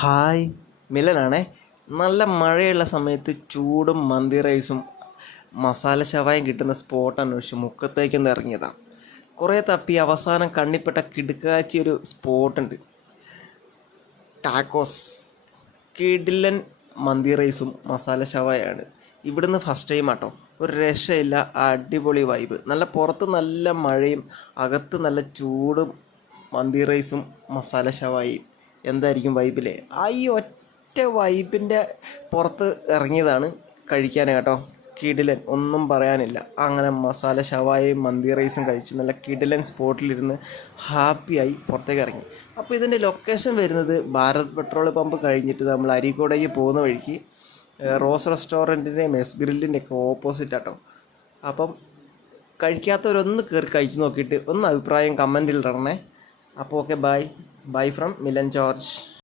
Hi, മിലനാണേ. നല്ല മഴയുള്ള സമയത്ത് ചൂടും മന്തി റൈസും മസാല ഷവായും കിട്ടുന്ന സ്പോട്ട് അന്വേഷിച്ച് മുക്കത്തേക്കൊന്ന് ഇറങ്ങിയതാണ്. കുറേ തപ്പി അവസാനം കണ്ണിപ്പെട്ട കിടുക്കാച്ചി ഒരു സ്പോട്ടുണ്ട്. ടാക്കോസ് കിടിലൻ മന്തി റൈസും മസാല ഷവായാണ്. ഇവിടുന്ന് ഫസ്റ്റ് ടൈം ആട്ടോ. ഒരു രക്ഷയില്ല, അടിപൊളി വൈബ്. നല്ല പുറത്ത് നല്ല മഴയും അകത്ത് നല്ല ചൂടും മന്തി റൈസും മസാല ഷവായും. എന്തായിരിക്കും വൈബില്ലേ? ആ ഈ ഒറ്റ വൈബിൻ്റെ പുറത്ത് ഇറങ്ങിയതാണ് കഴിക്കാൻ കേട്ടോ. കിടിലൻ, ഒന്നും പറയാനില്ല. അങ്ങനെ മസാല ഷവായും മന്തി റൈസും കഴിച്ച് നല്ല കിടിലൻ സ്പോട്ടിലിരുന്ന് ഹാപ്പിയായി പുറത്തേക്ക് ഇറങ്ങി. അപ്പോൾ ഇതിൻ്റെ ലൊക്കേഷൻ വരുന്നത് ഭാരത് പെട്രോൾ പമ്പ് കഴിഞ്ഞിട്ട് നമ്മൾ അരീക്കോടേക്ക് പോകുന്ന വഴിക്ക് റോസ് റെസ്റ്റോറൻറ്റിൻ്റെയും മെസ് ഗ്രില്ലിൻ്റെ ഒക്കെ ഓപ്പോസിറ്റ് ആട്ടോ. അപ്പം കഴിക്കാത്തവരൊന്ന് കയറി കഴിച്ച് നോക്കിയിട്ട് ഒന്ന് അഭിപ്രായം കമൻറ്റിൽ ഇടണേ. അപ്പോൾ okay, bye from Milan George.